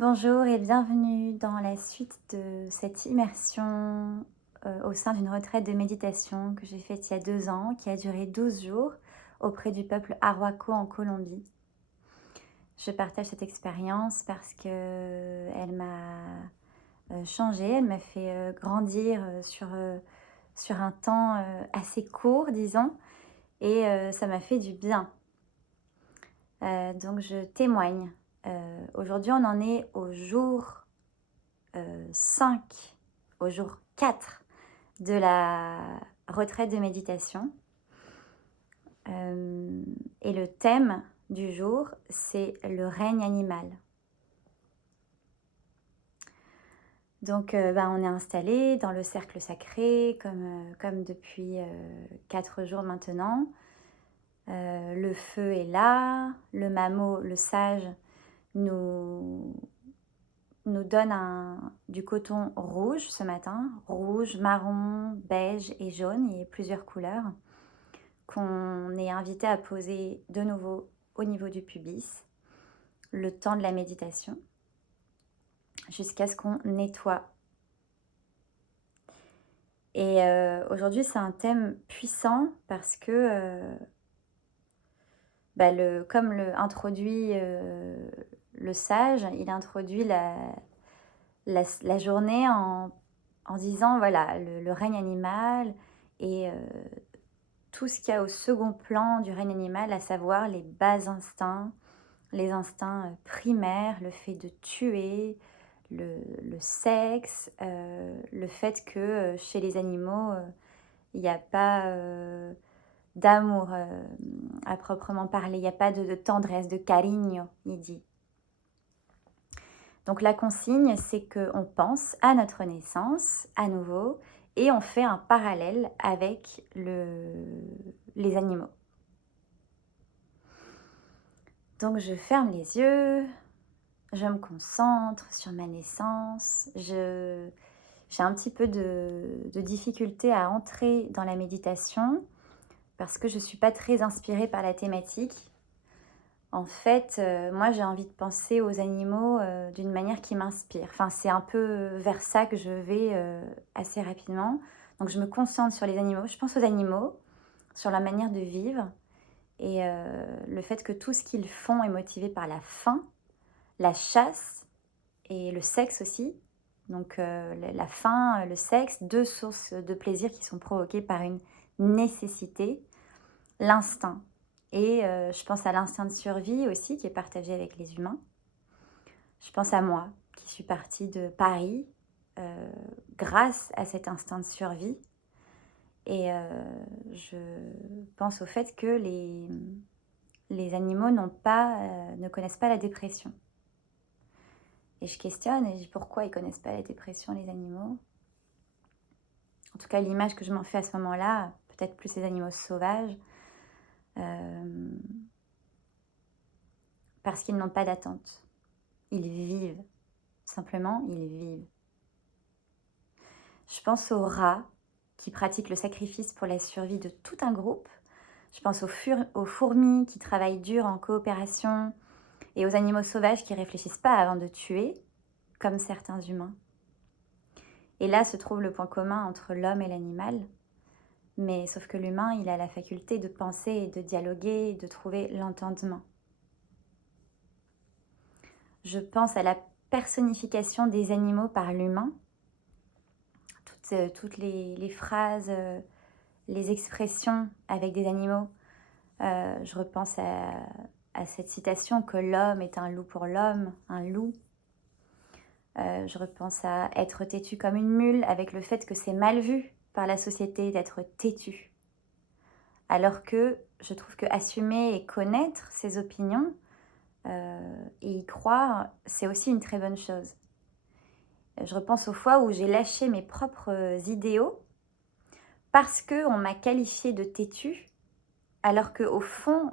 Bonjour et bienvenue dans la suite de cette immersion au sein d'une retraite de méditation que j'ai faite il y a 2 ans, qui a duré 12 jours auprès du peuple Arhuaco en Colombie. Je partage cette expérience parce que elle m'a changée, elle m'a fait grandir sur un temps assez court, disons, et ça m'a fait du bien. Donc je témoigne. Aujourd'hui, on en est au jour 5, au jour 4 de la retraite de méditation. Et le thème du jour, c'est le règne animal. Donc, on est installé dans le cercle sacré, comme depuis 4 jours maintenant. Le feu est là, le mamo, le sage, nous, nous donne du coton rouge ce matin, rouge, marron, beige et jaune, il y a plusieurs couleurs, qu'on est invité à poser de nouveau au niveau du pubis, le temps de la méditation, jusqu'à ce qu'on nettoie. Et aujourd'hui, c'est un thème puissant parce que, comme le introduit le sage, il introduit la journée en disant, voilà, le règne animal et tout ce qu'il y a au second plan du règne animal, à savoir les bas instincts, les instincts primaires, le fait de tuer, le sexe, le fait que chez les animaux, il n'y a pas d'amour à proprement parler, il n'y a pas de tendresse, de cariño, il dit. Donc la consigne, c'est qu'on pense à notre naissance à nouveau et on fait un parallèle avec les animaux. Donc je ferme les yeux, je me concentre sur ma naissance, j'ai un petit peu de difficulté à entrer dans la méditation parce que je ne suis pas très inspirée par la thématique. En fait, moi j'ai envie de penser aux animaux d'une manière qui m'inspire. Enfin, c'est un peu vers ça que je vais assez rapidement. Donc je me concentre sur les animaux, je pense aux animaux, sur la manière de vivre et le fait que tout ce qu'ils font est motivé par la faim, la chasse et le sexe aussi. Donc la faim, le sexe, 2 sources de plaisir qui sont provoquées par une nécessité, l'instinct. Et je pense à l'instinct de survie aussi qui est partagé avec les humains. Je pense à moi qui suis partie de Paris grâce à cet instinct de survie. Et je pense au fait que les animaux ne connaissent pas la dépression. Et je questionne et je dis pourquoi ils ne connaissent pas la dépression, les animaux. En tout cas, l'image que je m'en fais à ce moment-là, peut-être plus les animaux sauvages, parce qu'ils n'ont pas d'attente. Ils vivent. Simplement, ils vivent. Je pense aux rats qui pratiquent le sacrifice pour la survie de tout un groupe. Je pense aux fourmis qui travaillent dur en coopération et aux animaux sauvages qui ne réfléchissent pas avant de tuer, comme certains humains. Et là se trouve le point commun entre l'homme et l'animal. Mais sauf que l'humain, il a la faculté de penser et de dialoguer, de trouver l'entendement. Je pense à la personnification des animaux par l'humain. Toutes les phrases, les expressions avec des animaux. Je repense à cette citation que l'homme est un loup pour l'homme, un loup. Je repense à être têtu comme une mule avec le fait que c'est mal vu par la société d'être têtu. Alors que je trouve que assumer et connaître ses opinions et y croire, c'est aussi une très bonne chose. Je repense aux fois où j'ai lâché mes propres idéaux parce qu'on m'a qualifiée de têtue, alors qu'au fond,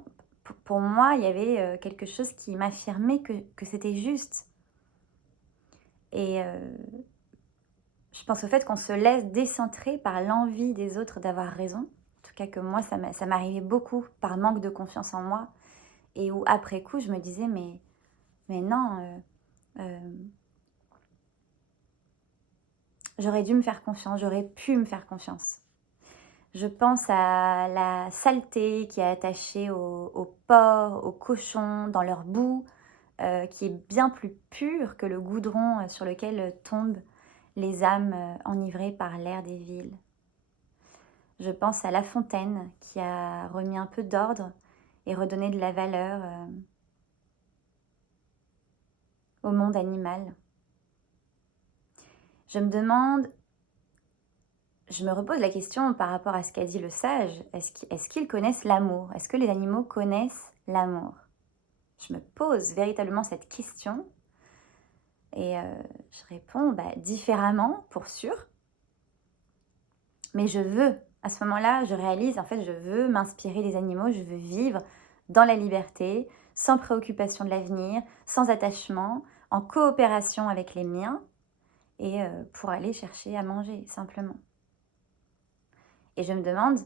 pour moi, il y avait quelque chose qui m'affirmait que c'était juste. Et je pense au fait qu'on se laisse décentrer par l'envie des autres d'avoir raison. En tout cas que moi, ça m'arrivait beaucoup par manque de confiance en moi. Et où après coup, je me disais, mais non, J'aurais dû me faire confiance, j'aurais pu me faire confiance. Je pense à la saleté qui est attachée aux porcs, aux cochons, dans leur boue, qui est bien plus pure que le goudron sur lequel tombent les âmes enivrées par l'air des villes. Je pense à La Fontaine qui a remis un peu d'ordre et redonné de la valeur au monde animal. Je me repose la question par rapport à ce qu'a dit le sage. Est-ce qu'ils connaissent l'amour? Est-ce que les animaux connaissent l'amour? Je me pose véritablement cette question et je réponds différemment, pour sûr. Mais à ce moment-là, je réalise, en fait, je veux m'inspirer des animaux, je veux vivre dans la liberté, sans préoccupation de l'avenir, sans attachement, en coopération avec les miens et pour aller chercher à manger, simplement. Et je me demande,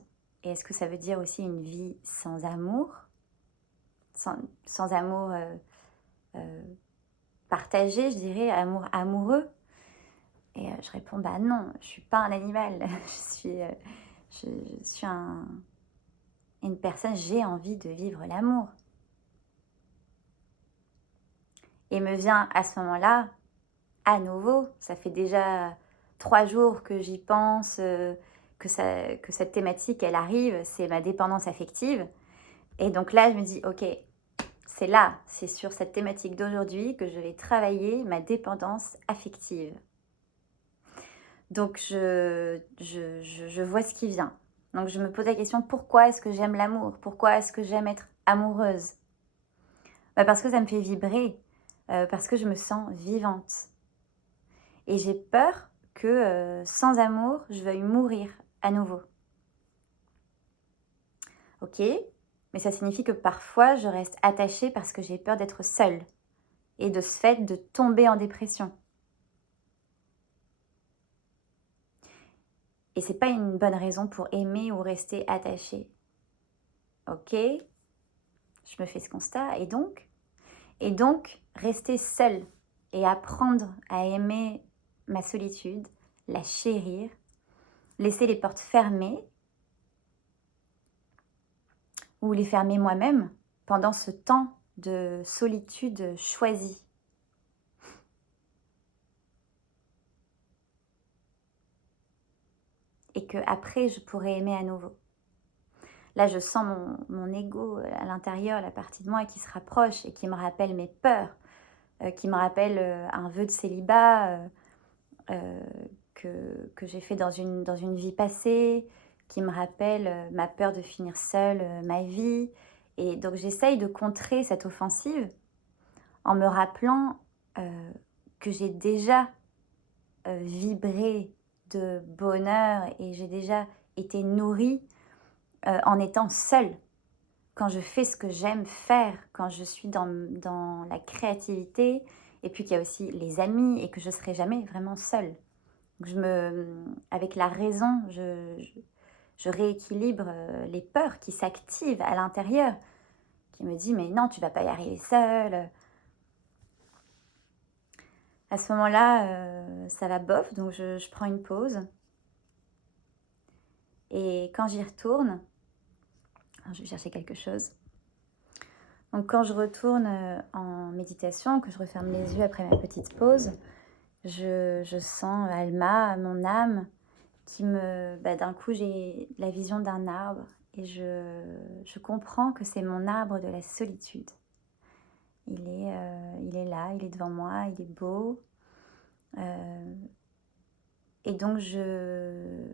est-ce que ça veut dire aussi une vie sans amour, sans amour partagé, je dirais, amour amoureux? Et je réponds, non, je ne suis pas un animal, je suis une personne, j'ai envie de vivre l'amour. Et me vient à ce moment-là, à nouveau, ça fait déjà 3 jours que j'y pense, que cette thématique, elle arrive, c'est ma dépendance affective. Et donc là, je me dis, ok, c'est sur cette thématique d'aujourd'hui que je vais travailler ma dépendance affective. Donc je vois ce qui vient. Donc je me pose la question, pourquoi est-ce que j'aime l'amour? Pourquoi est-ce que j'aime être amoureuse? Parce que ça me fait vibrer, parce que je me sens vivante. Et j'ai peur que sans amour, je veuille mourir à nouveau. Ok, mais ça signifie que parfois je reste attachée parce que j'ai peur d'être seule et de ce fait de tomber en dépression. Et c'est pas une bonne raison pour aimer ou rester attachée. Ok, je me fais ce constat et donc rester seule et apprendre à aimer ma solitude, la chérir, laisser les portes fermées ou les fermer moi-même pendant ce temps de solitude choisie. Et qu'après, je pourrais aimer à nouveau. Là, je sens mon ego à l'intérieur, la partie de moi qui se rapproche et qui me rappelle mes peurs, qui me rappelle un vœu de célibat que j'ai fait dans une vie passée, qui me rappelle ma peur de finir seule ma vie. Et donc, j'essaye de contrer cette offensive en me rappelant que j'ai déjà vibré de bonheur et j'ai déjà été nourrie en étant seule. Quand je fais ce que j'aime faire, quand je suis dans la créativité, et puis qu'il y a aussi les amis et que je ne serai jamais vraiment seule. Donc avec la raison, je rééquilibre les peurs qui s'activent à l'intérieur, qui me dit mais non, tu ne vas pas y arriver seule. À ce moment-là, ça va bof, donc je prends une pause. Et quand j'y retourne, je vais chercher quelque chose. Donc quand je retourne en méditation, que je referme les yeux après ma petite pause, je sens Alma, mon âme, qui d'un coup, j'ai la vision d'un arbre et je comprends que c'est mon arbre de la solitude. Il est là, il est devant moi, il est beau. Et donc, je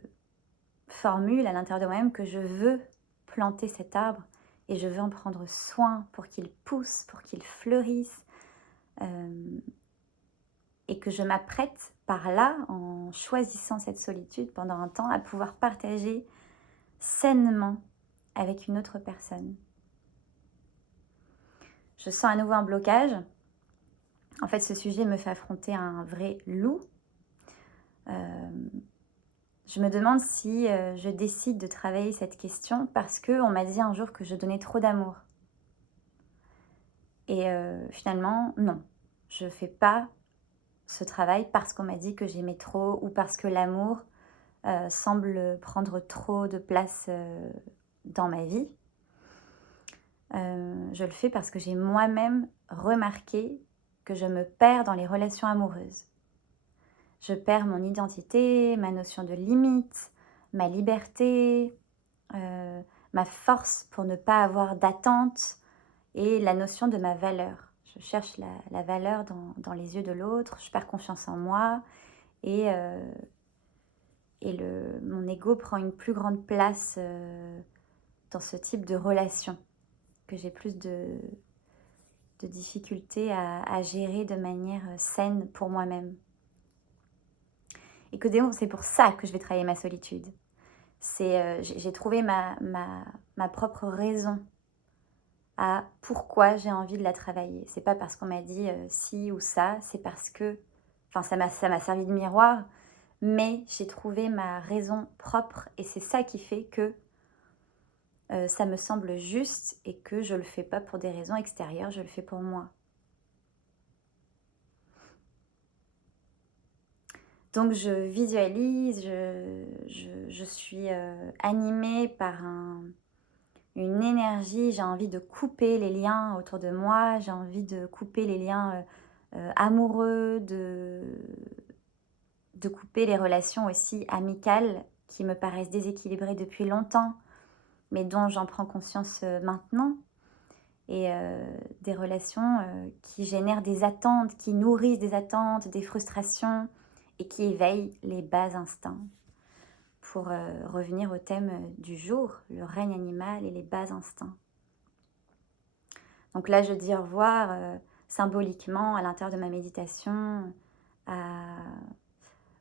formule à l'intérieur de moi-même que je veux planter cet arbre et je veux en prendre soin pour qu'il pousse, pour qu'il fleurisse. Et que je m'apprête par là, en choisissant cette solitude pendant un temps, à pouvoir partager sainement avec une autre personne. Je sens à nouveau un blocage. En fait, ce sujet me fait affronter un vrai loup. Je me demande si je décide de travailler cette question parce qu'on m'a dit un jour que je donnais trop d'amour. Et finalement, non. Je fais pas ce travail parce qu'on m'a dit que j'aimais trop ou parce que l'amour semble prendre trop de place dans ma vie. Je le fais parce que j'ai moi-même remarqué que je me perds dans les relations amoureuses. Je perds mon identité, ma notion de limite, ma liberté, euh, ma force pour ne pas avoir d'attente et la notion de ma valeur. Je cherche la valeur dans les yeux de l'autre, je perds confiance en moi et, mon ego prend une plus grande place dans ce type de relation que j'ai plus de difficultés à gérer de manière saine pour moi-même. Et que c'est pour ça que je vais travailler ma solitude. J'ai trouvé ma propre raison à pourquoi j'ai envie de la travailler. C'est pas parce qu'on m'a dit ci ou ça, c'est parce que, enfin ça m'a servi de miroir, mais j'ai trouvé ma raison propre et c'est ça qui fait que ça me semble juste et que je le fais pas pour des raisons extérieures, je le fais pour moi. Donc je visualise, je suis animée par une énergie, j'ai envie de couper les liens autour de moi, j'ai envie de couper les liens amoureux, de couper les relations aussi amicales qui me paraissent déséquilibrées depuis longtemps, mais dont j'en prends conscience maintenant. Et des relations qui génèrent des attentes, qui nourrissent des attentes, des frustrations et qui éveillent les bas instincts. Pour revenir au thème du jour, le règne animal et les bas instincts. Donc là, je dis au revoir symboliquement à l'intérieur de ma méditation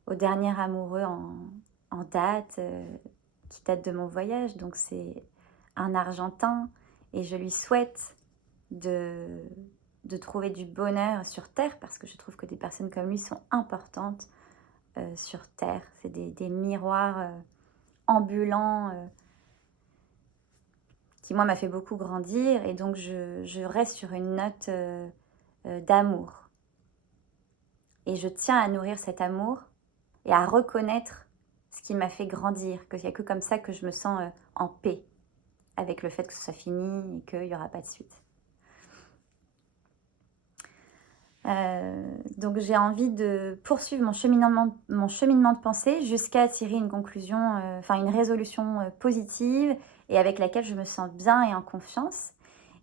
au dernier amoureux en date, qui date de mon voyage. Donc c'est un Argentin et je lui souhaite de trouver du bonheur sur Terre parce que je trouve que des personnes comme lui sont importantes sur Terre. C'est des miroirs ambulants qui, moi, m'a fait beaucoup grandir. Et donc, je reste sur une note d'amour. Et je tiens à nourrir cet amour et à reconnaître ce qui m'a fait grandir, qu'il n'y a que comme ça que je me sens en paix avec le fait que ce soit fini et qu'il n'y aura pas de suite. Donc j'ai envie de poursuivre mon cheminement de pensée jusqu'à tirer une conclusion, une résolution positive et avec laquelle je me sens bien et en confiance.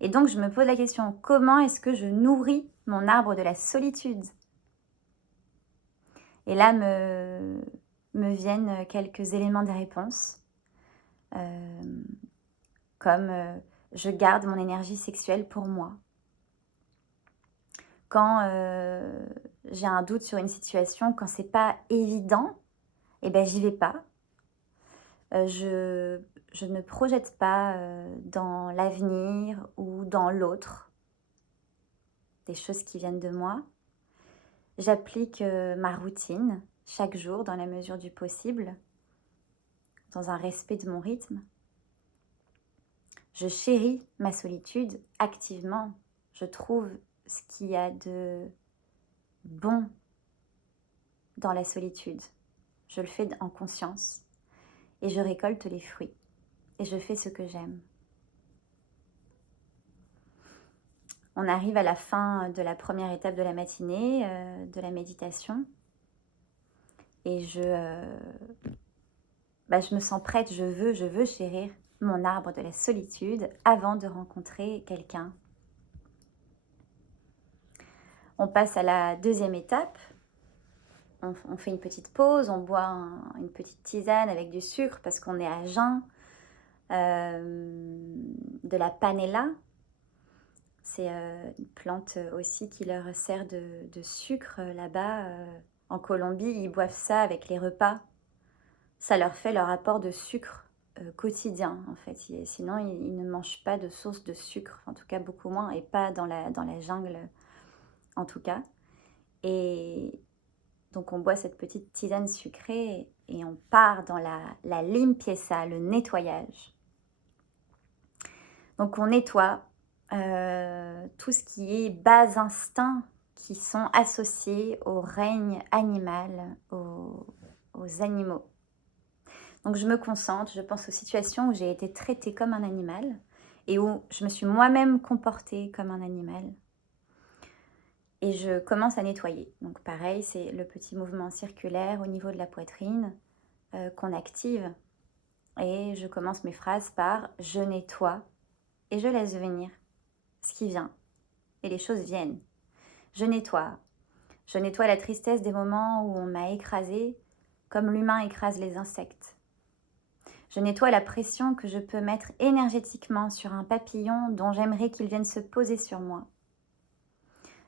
Et donc je me pose la question, comment est-ce que je nourris mon arbre de la solitude? Et là me viennent quelques éléments de réponse, comme je garde mon énergie sexuelle pour moi. Quand j'ai un doute sur une situation, quand c'est pas évident, eh ben j'y vais pas. Je ne projette pas dans l'avenir ou dans l'autre des choses qui viennent de moi. J'applique ma routine chaque jour dans la mesure du possible, dans un respect de mon rythme. Je chéris ma solitude activement. Je trouve ce qu'il y a de bon dans la solitude. Je le fais en conscience et je récolte les fruits et je fais ce que j'aime. On arrive à la fin de la première étape de la matinée, de la méditation et je me sens prête, je veux chérir mon arbre de la solitude avant de rencontrer quelqu'un. On passe à la deuxième étape. On fait une petite pause, on boit une petite tisane avec du sucre parce qu'on est à jeun. De la panela, c'est une plante aussi qui leur sert de sucre là-bas. En Colombie, ils boivent ça avec les repas. Ça leur fait leur apport de sucre quotidien en fait. Sinon, ils ne mangent pas de source de sucre, en tout cas beaucoup moins, et pas dans la jungle en tout cas. Et donc on boit cette petite tisane sucrée et on part dans la limpieza, le nettoyage. Donc on nettoie tout ce qui est bas instinct qui sont associés au règne animal, aux animaux. Donc je me concentre, je pense aux situations où j'ai été traitée comme un animal et où je me suis moi-même comportée comme un animal. Et je commence à nettoyer. Donc pareil, c'est le petit mouvement circulaire au niveau de la poitrine qu'on active. Et je commence mes phrases par je nettoie et je laisse venir ce qui vient. Et les choses viennent. Je nettoie. Je nettoie la tristesse des moments où on m'a écrasée comme l'humain écrase les insectes. Je nettoie la pression que je peux mettre énergétiquement sur un papillon dont j'aimerais qu'il vienne se poser sur moi.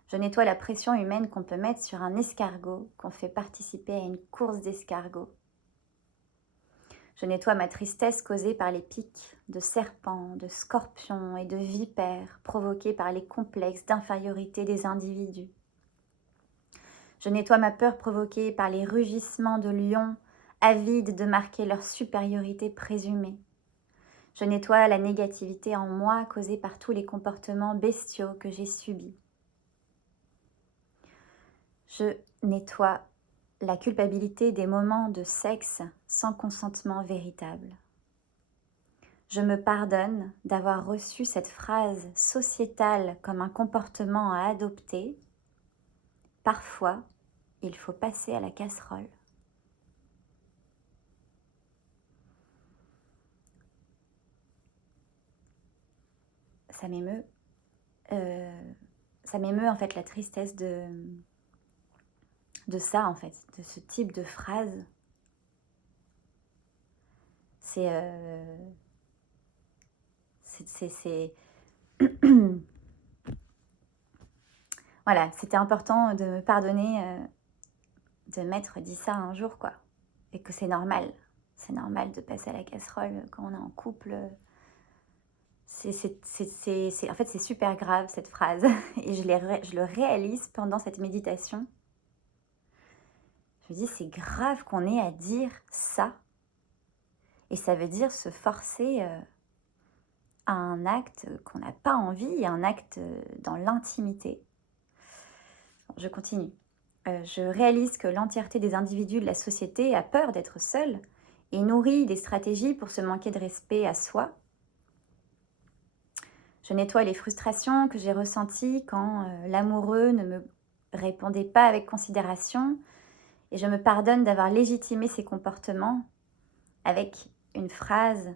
Je nettoie la pression humaine qu'on peut mettre sur un escargot, qu'on fait participer à une course d'escargots. Je nettoie ma tristesse causée par les pics de serpents, de scorpions et de vipères provoqués par les complexes d'infériorité des individus. Je nettoie ma peur provoquée par les rugissements de lions avides de marquer leur supériorité présumée. Je nettoie la négativité en moi causée par tous les comportements bestiaux que j'ai subis. Je nettoie la culpabilité des moments de sexe sans consentement véritable. Je me pardonne d'avoir reçu cette phrase sociétale comme un comportement à adopter. Parfois, il faut passer à la casserole. Ça m'émeut. Ça m'émeut en fait la tristesse de ça en fait, de ce type de phrase. C'est voilà, c'était important de me pardonner, de m'être dit ça un jour quoi, et que c'est normal. C'est normal de passer à la casserole quand on est en couple. En fait, c'est super grave cette phrase et je le réalise pendant cette méditation. Je me dis, c'est grave qu'on ait à dire ça. Et ça veut dire se forcer à un acte qu'on n'a pas envie, un acte dans l'intimité. Je continue. Je réalise que l'entièreté des individus de la société a peur d'être seule et nourrit des stratégies pour se manquer de respect à soi. Je nettoie les frustrations que j'ai ressenties quand l'amoureux ne me répondait pas avec considération et je me pardonne d'avoir légitimé ses comportements avec une phrase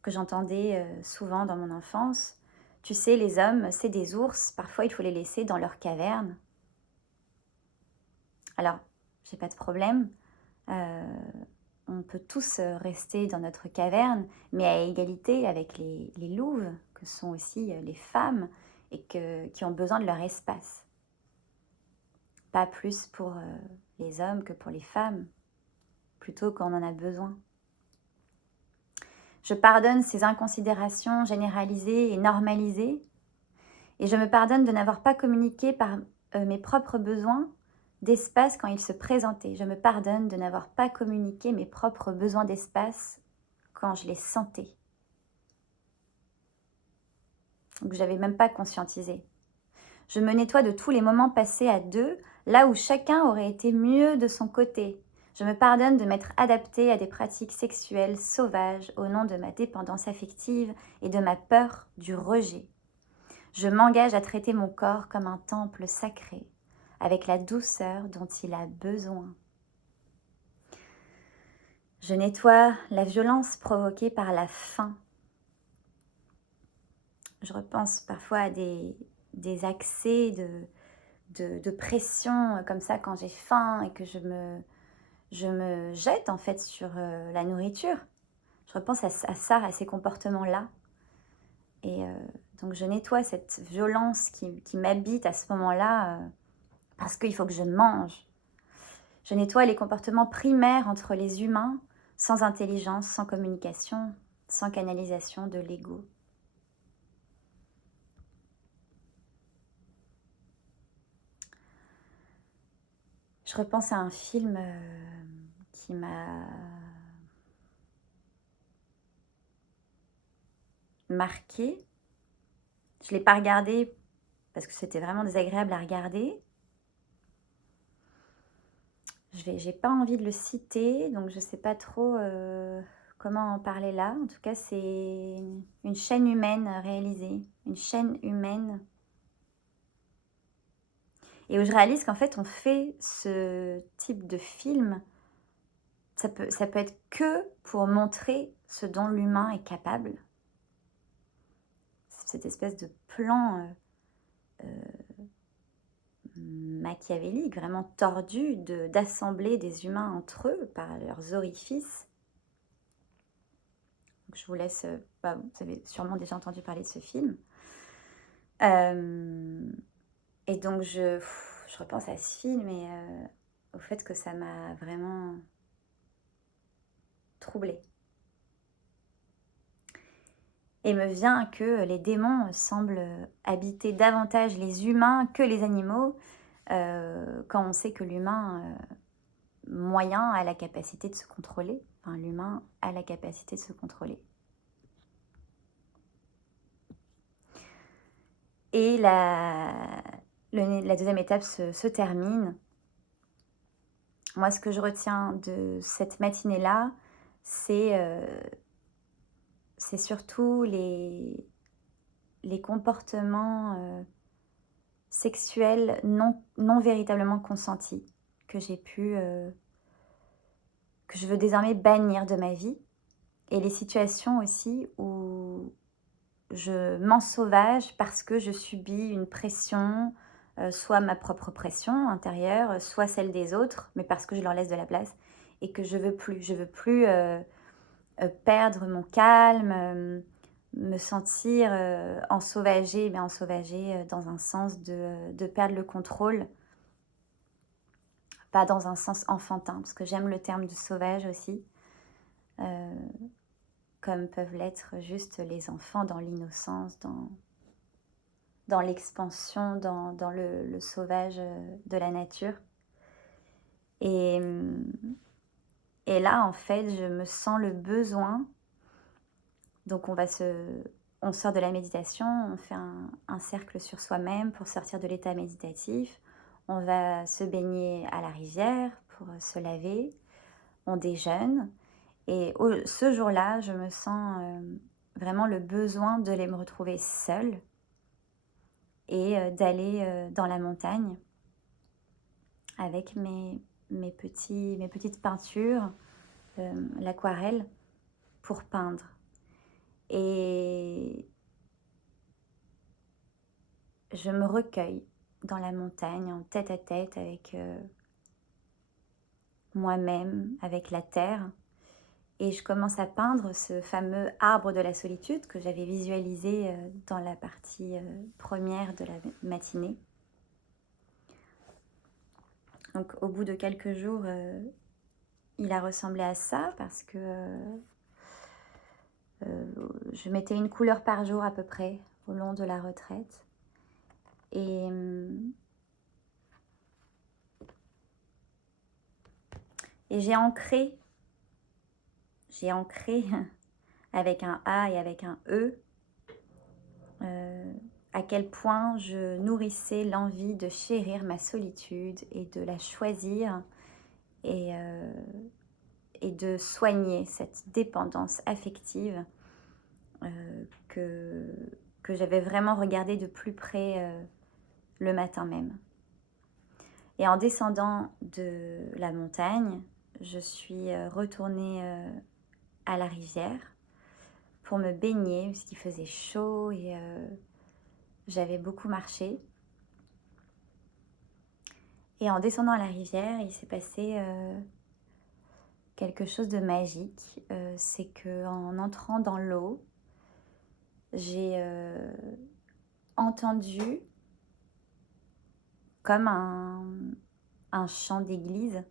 que j'entendais souvent dans mon enfance. Tu sais, les hommes, c'est des ours, parfois il faut les laisser dans leur caverne. Alors, j'ai pas de problème. On peut tous rester dans notre caverne, mais à égalité avec les louves, que sont aussi les femmes, et qui ont besoin de leur espace. Pas plus pour les hommes que pour les femmes, plutôt qu'on en a besoin. Je pardonne ces inconsidérations généralisées et normalisées, et je me pardonne de n'avoir pas communiqué par mes propres besoins d'espace quand ils se présentaient. Je me pardonne de n'avoir pas communiqué mes propres besoins d'espace quand je les sentais. Donc je n'avais même pas conscientisé. Je me nettoie de tous les moments passés à deux, là où chacun aurait été mieux de son côté. Je me pardonne de m'être adaptée à des pratiques sexuelles sauvages au nom de ma dépendance affective et de ma peur du rejet. Je m'engage à traiter mon corps comme un temple sacré, avec la douceur dont il a besoin. Je nettoie la violence provoquée par la faim. Je repense parfois à des accès de pression comme ça quand j'ai faim et que je me jette en fait sur la nourriture. Je repense à ça, à ces comportements-là. Et donc je nettoie cette violence qui m'habite à ce moment-là parce qu'il faut que je mange. Je nettoie les comportements primaires entre les humains, sans intelligence, sans communication, sans canalisation de l'ego. Je repense à un film qui m'a marquée. Je ne l'ai pas regardé parce que c'était vraiment désagréable à regarder, J'ai pas envie de le citer, donc je sais pas trop, comment en parler là. En tout cas, c'est une chaîne humaine réalisée, une chaîne humaine et où je réalise qu'en fait, on fait ce type de film, ça peut être que pour montrer ce dont l'humain est capable. Cette espèce de plan, machiavélique, vraiment tordu d'assembler des humains entre eux par leurs orifices. Donc je vous laisse, vous avez sûrement déjà entendu parler de ce film. Hem et donc je repense à ce film et au fait que ça m'a vraiment troublée et me vient que les démons semblent habiter davantage les humains que les animaux, quand on sait que l'humain, moyen a la capacité de se contrôler. Enfin, l'humain a la capacité de se contrôler. Et la deuxième étape se termine. Moi, ce que je retiens de cette matinée-là, c'est c'est surtout les comportements sexuels non véritablement consentis que que je veux désormais bannir de ma vie. Et les situations aussi où je m'ensauvage parce que je subis une pression, soit ma propre pression intérieure, soit celle des autres, mais parce que je leur laisse de la place et que je veux plus, perdre mon calme, me sentir, ensauvagée, mais ensauvagée, dans un sens de perdre le contrôle, pas dans un sens enfantin, parce que j'aime le terme de sauvage aussi, heu, comme peuvent l'être juste les enfants dans l'innocence, dans l'expansion, dans le sauvage, de la nature et et là, en fait, je me sens le besoin donc on sort de la méditation, on fait un cercle sur soi-même pour sortir de l'état méditatif. On va se baigner à la rivière pour, se laver. On déjeune et ce jour-là, je me sens, vraiment le besoin de me retrouver seule et d'aller, dans la montagne avec mes petites peintures, l'aquarelle pour peindre et je me recueille dans la montagne en tête à tête avec, moi-même, avec la terre et je commence à peindre ce fameux arbre de la solitude que j'avais visualisé, dans la partie, 1re de la matinée. Donc au bout de quelques jours, il a ressemblé à ça parce que, je mettais une couleur par jour à peu près au long de la retraite et et j'ai ancré avec un A et avec un E, heu, à quel point je nourrissais l'envie de chérir ma solitude et de la choisir et heu et de soigner cette dépendance affective, que j'avais vraiment regardée de plus près, le matin même. Et en descendant de la montagne, je suis, retournée, à la rivière pour me baigner parce qu'il faisait chaud et j'avais beaucoup marché et en descendant à la rivière, il s'est passé, quelque chose de magique. C'est qu'en entrant dans l'eau, j'ai, entendu comme un chant d'église.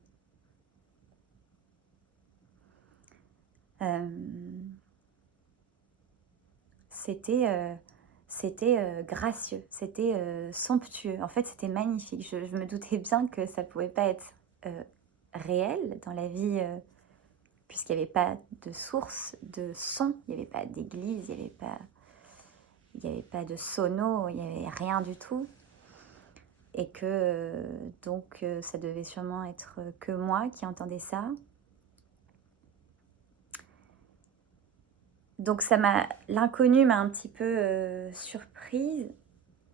Hem, c'était, gracieux, c'était, somptueux. En fait, c'était magnifique. Je me doutais bien que ça pouvait pas être, heu, réel dans la vie, puisqu'il y avait pas de source de son, il y avait pas d'église, il y avait pas de sono, il y avait rien du tout et que donc ça devait sûrement être que moi qui entendais ça. Donc l'inconnu m'a un petit peu surprise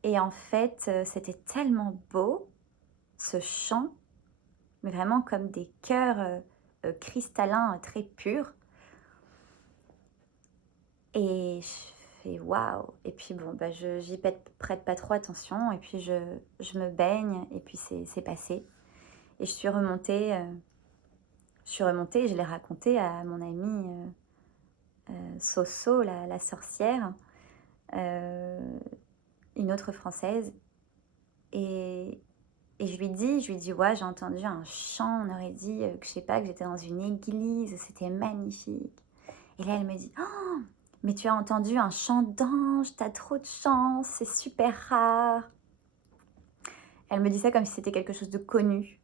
et en fait, c'était tellement beau, ce chant, mais vraiment comme des chœurs cristallins, très purs. Et je fais: «Waouh!» Et puis bon, bah, j'y prête pas trop attention et puis je me baigne et puis c'est passé. Et je suis remontée et je l'ai raconté à mon amie, Soso, la sorcière, heu, une autre Française. Et je lui dis: «Ouais, j'ai entendu un chant, on aurait dit, que je sais pas, que j'étais dans une église, c'était magnifique». Et là, elle me dit: «Oh, mais tu as entendu un chant d'ange, tu trop de chance, c'est super rare». Elle me dit ça comme si c'était quelque chose de connu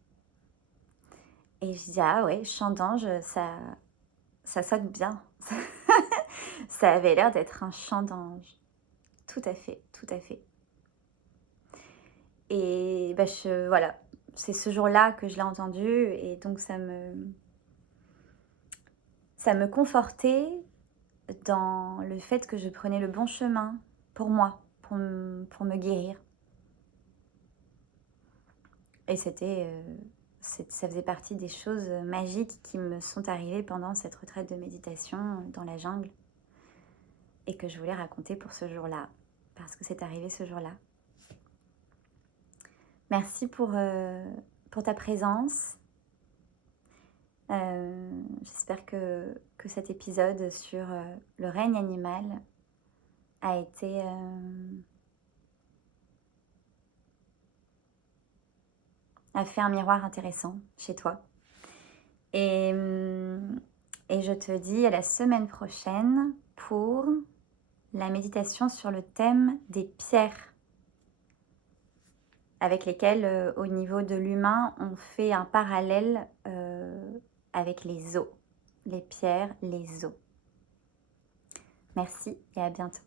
et je dis: «Ah ouais, chant d'ange, ça sonne bien». Ça avait l'air d'être un chant d'ange. Tout à fait, tout à fait. Et bah, voilà, c'est ce jour-là que je l'ai entendu et donc ça me confortait dans le fait que je prenais le bon chemin pour moi, pour me guérir. Et ça faisait partie des choses magiques qui me sont arrivées pendant cette retraite de méditation dans la jungle et que je voulais raconter pour ce jour-là, parce que c'est arrivé ce jour-là. Merci pour ta présence. J'espère que cet épisode sur le règne animal a fait un miroir intéressant chez toi. Et, et je te dis à la semaine prochaine pour la méditation sur le thème des pierres avec lesquelles, au niveau de l'humain, on fait un parallèle avec les os, les pierres, les os. Merci et à bientôt.